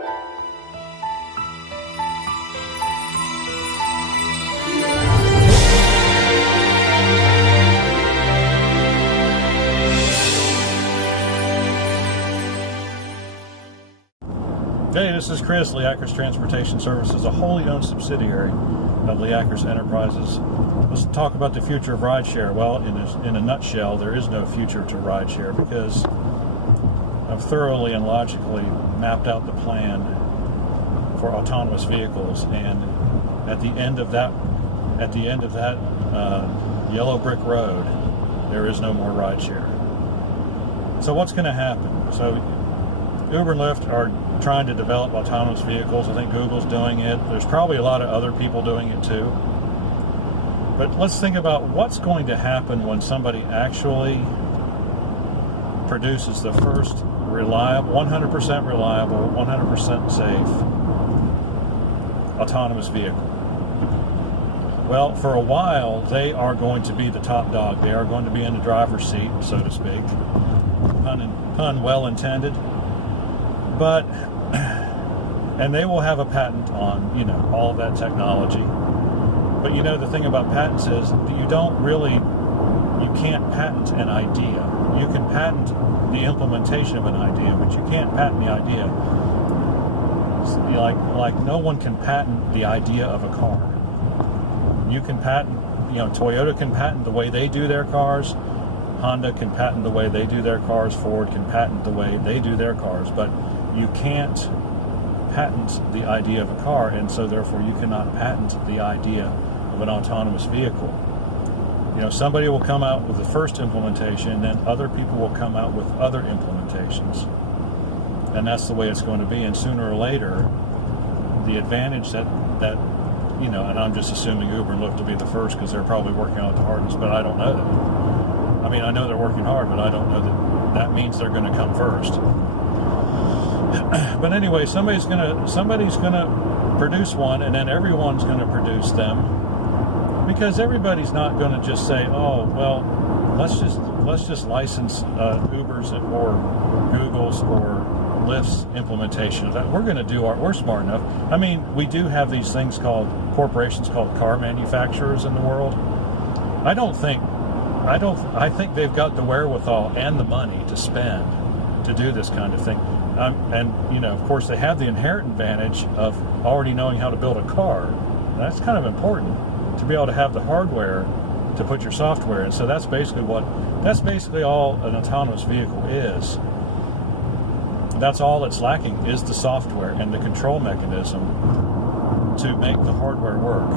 Hey, this is Chris. Leakris Transportation Services, a wholly owned subsidiary of Leakris Enterprises. Let's talk about the future of rideshare. Well, in a nutshell, there is no future to rideshare because I've thoroughly and logically mapped out the plan for autonomous vehicles, and at the end of that yellow brick road, there is no more rideshare. So what's going to happen? So Uber and Lyft are trying to develop autonomous vehicles. I think Google's doing it. There's probably a lot of other people doing it too. But let's think about what's going to happen when somebody actually produces the first reliable, 100% reliable, 100% safe autonomous vehicle. Well, for a while, they are going to be the top dog. They are going to be in the driver's seat, so to speak. Pun well intended. But, and they will have a patent on, all of that technology. But the thing about patents is you can't patent an idea. You can patent the implementation of an idea, but you can't patent the idea. Like no one can patent the idea of a car. You can patent, Toyota can patent the way they do their cars. Honda can patent the way they do their cars. Ford can patent the way they do their cars. But you can't patent the idea of a car, and so therefore you cannot patent the idea of an autonomous vehicle. Somebody will come out with the first implementation, and then other people will come out with other implementations. And that's the way it's going to be. And sooner or later, the advantage that and I'm just assuming Uber and Lyft will be the first because they're probably working on it the hardest, but I don't know that. I mean, I know they're working hard, but I don't know that means they're going to come first. But anyway, somebody's gonna produce one, and then everyone's going to produce them, because everybody's not going to just say, oh well, let's just license Uber's or Google's or Lyft's implementation of that. We're smart enough. I mean, we do have these things called corporations called car manufacturers in the world. I think they've got the wherewithal and the money to spend to do this kind of thing. And of course, they have the inherent advantage of already knowing how to build a car. That's kind of important, to be able to have the hardware to put your software in. So that's basically all an autonomous vehicle is. That's all it's lacking is the software and the control mechanism to make the hardware work.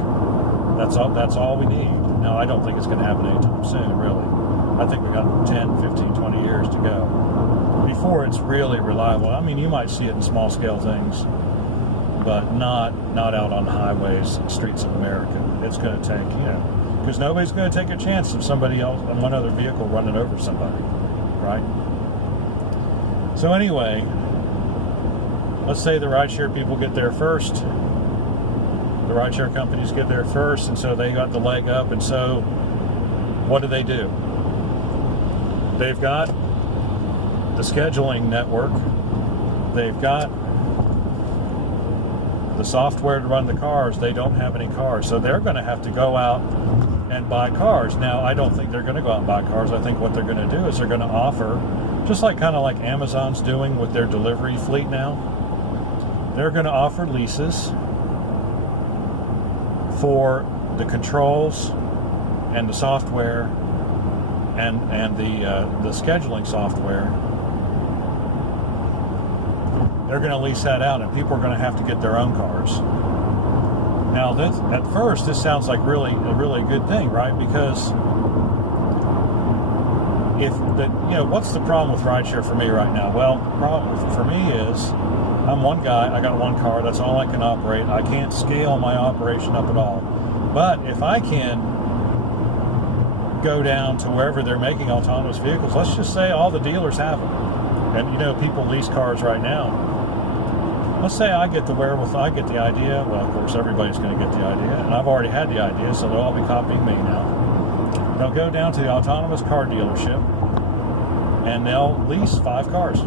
That's all we need. Now, I don't think it's going to happen anytime soon, really. I think we got 10, 15, 20 years to go before it's really reliable. I mean, you might see it in small scale things, but not out on the highways and streets of America. It's going to take, because nobody's going to take a chance of somebody else, one other vehicle running over somebody, right? So anyway, let's say the rideshare people get there first. The rideshare companies get there first, and so they got the leg up. And so what do? They've got the scheduling network. They've got the software to run the cars. They don't have any cars, so they're going to have to go out and buy cars. Now, I don't think they're going to go out and buy cars. I think what they're going to do is they're going to offer, just like Amazon's doing with their delivery fleet now, they're going to offer leases for the controls and the software and the scheduling software. They're going to lease that out, and people are going to have to get their own cars. Now, at first, this sounds like a really good thing, right? Because what's the problem with rideshare for me right now? Well, the problem for me is I'm one guy. I got one car. That's all I can operate. I can't scale my operation up at all. But if I can go down to wherever they're making autonomous vehicles, let's just say all the dealers have them, and people lease cars right now. Let's say I get the wherewithal, I get the idea. Well, of course, everybody's going to get the idea, and I've already had the idea, so they'll all be copying me now. They'll go down to the autonomous car dealership, and they'll lease 5 cars.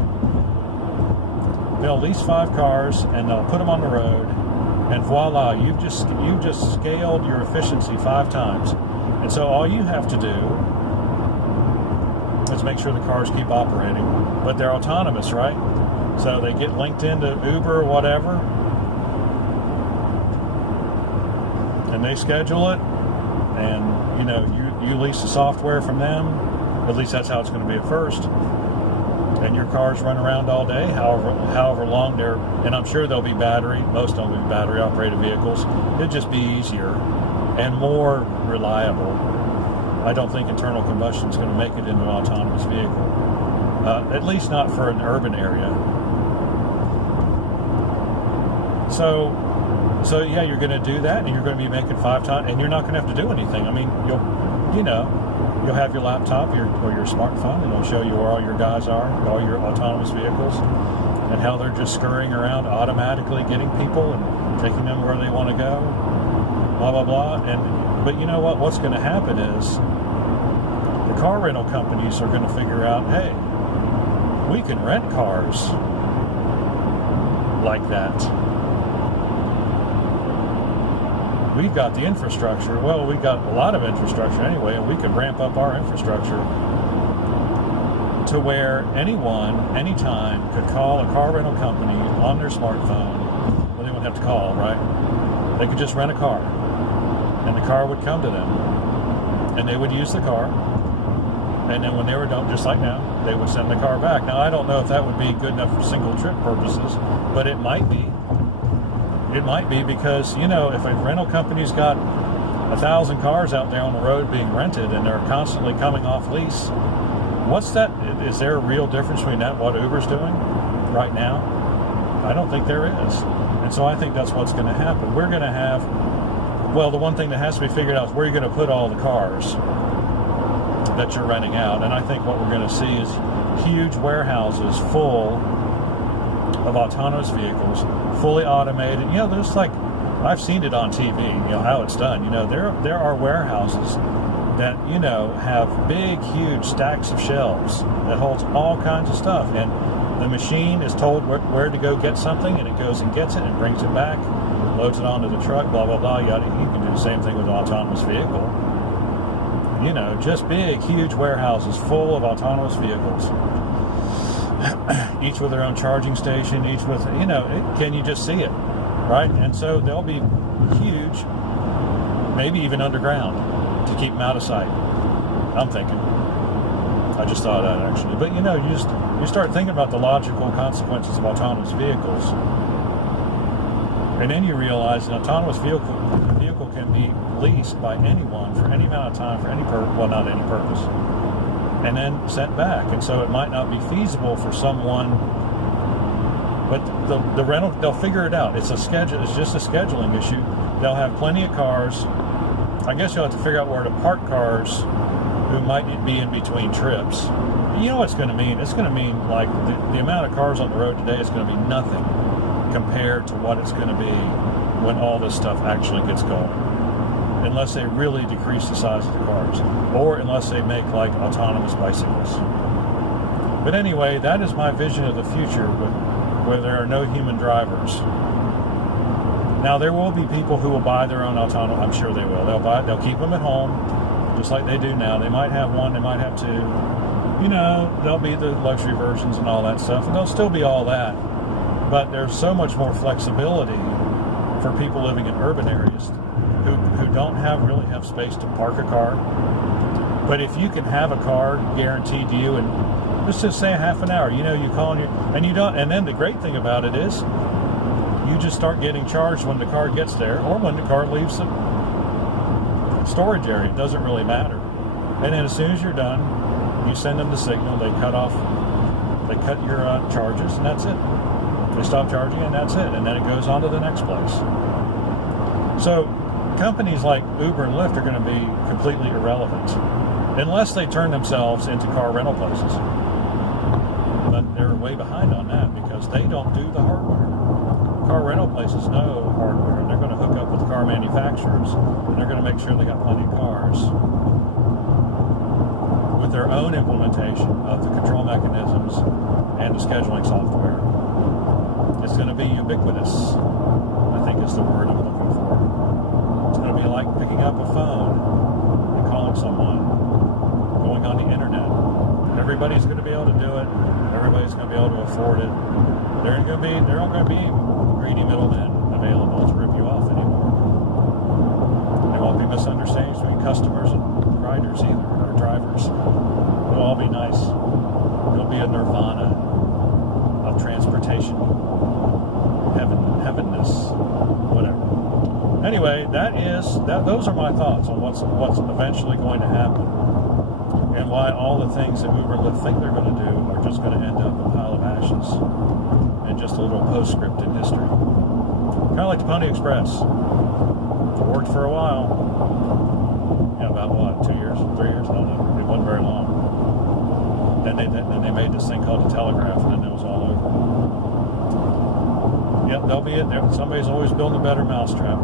they'll lease 5 cars and they'll put them on the road, and voila, you've just scaled your efficiency 5 times. And so all you have to do is make sure the cars keep operating, but they're autonomous, right? So they get linked into Uber or whatever, and they schedule it, and you lease the software from them. At least that's how it's going to be at first. And your cars run around all day, however long they're, and I'm sure they'll be most of them will be battery operated vehicles. It'll just be easier and more reliable. I don't think internal combustion is going to make it into an autonomous vehicle, at least not for an urban area. So yeah, you're going to do that, and you're going to be making 5 times, and you're not going to have to do anything. I mean, you'll have your laptop or your smartphone, and it'll show you where all your guys are, all your autonomous vehicles, and how they're just scurrying around automatically, getting people and taking them where they want to go, blah, blah, blah. But you know what? What's going to happen is the car rental companies are going to figure out, hey, we can rent cars like that. We've got the infrastructure. Well, we've got a lot of infrastructure anyway, and we could ramp up our infrastructure to where anyone, anytime, could call a car rental company on their smartphone. Well, they wouldn't have to call, right? They could just rent a car, and the car would come to them, and they would use the car, and then when they were done, just like now, they would send the car back. Now, I don't know if that would be good enough for single trip purposes, but it might be. It might be, because, if a rental company's got 1,000 cars out there on the road being rented and they're constantly coming off lease, what's that? Is there a real difference between that and what Uber's doing right now? I don't think there is. And so I think that's what's going to happen. We're going to have, the one thing that has to be figured out is where you're going to put all the cars that you're renting out. And I think what we're going to see is huge warehouses full of autonomous vehicles, fully automated. There's I've seen it on TV, how it's done. There are warehouses that, have big, huge stacks of shelves that holds all kinds of stuff. And the machine is told where to go get something, and it goes and gets it and brings it back, loads it onto the truck, blah, blah, blah. You can do the same thing with an autonomous vehicle. Just big, huge warehouses full of autonomous vehicles. Each with their own charging station, each with, can you just see it, right? And so they'll be huge, maybe even underground, to keep them out of sight. I'm thinking. I just thought of that, actually. But, you start thinking about the logical consequences of autonomous vehicles, and then you realize an autonomous vehicle can be leased by anyone for any amount of time, for any purpose, well, not any purpose, and then sent back. And so it might not be feasible for someone, but the rental, they'll figure it out. It's just a scheduling issue. They'll have plenty of cars. I guess you'll have to figure out where to park cars who might be in between trips. You know what it's going to mean? It's going to mean the amount of cars on the road today is going to be nothing compared to what it's going to be when all this stuff actually gets going. Unless they really decrease the size of the cars, or unless they make autonomous bicycles. But anyway, that is my vision of the future, where there are no human drivers. Now, there will be people who will buy their own autonomous. I'm sure they will. They'll keep them at home, just like they do now. They might have one, they might have 2. There'll be the luxury versions and all that stuff, and there'll still be all that. But there's so much more flexibility for people living in urban areas who don't really have space to park a car. But if you can have a car guaranteed to you, and let's just say a half an hour, you call and then the great thing about it is you just start getting charged when the car gets there, or when the car leaves the storage area. It doesn't really matter. And then as soon as you're done, you send them the signal, they cut your charges, and that's it. They stop charging, and that's it. And then it goes on to the next place. So companies like Uber and Lyft are going to be completely irrelevant unless they turn themselves into car rental places. But they're way behind on that because they don't do the hardware. Car rental places know hardware, and they're going to hook up with car manufacturers, and they're going to make sure they got plenty of cars with their own implementation of the control mechanisms and the scheduling software. It's going to be ubiquitous, I think is the word I'm looking for. It's going to be like picking up a phone and calling someone, going on the internet. Everybody's going to be able to do it. Everybody's going to be able to afford it. There aren't going to be greedy middlemen available to rip you off anymore. There won't be misunderstandings between customers and riders either, or drivers. It'll all be nice. It'll be a nirvana of transportation. Heavenness, whatever. Anyway, those are my thoughts on what's eventually going to happen, and why all the things that Uber and Lyft think they're going to do are just going to end up a pile of ashes and just a little postscript in history. Kind of like the Pony Express. It worked for a while. Yeah, about what, 2 years, 3 years? I don't know. It wasn't very long. Then they made this thing called the Telegraph, and then it was all over. Yep, that'll be it. Somebody's always building a better mousetrap.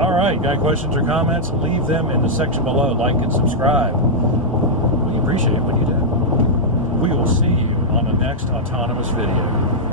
All right, got questions or comments? Leave them in the section below. Like and subscribe. We appreciate what you do. We will see you on the next autonomous video.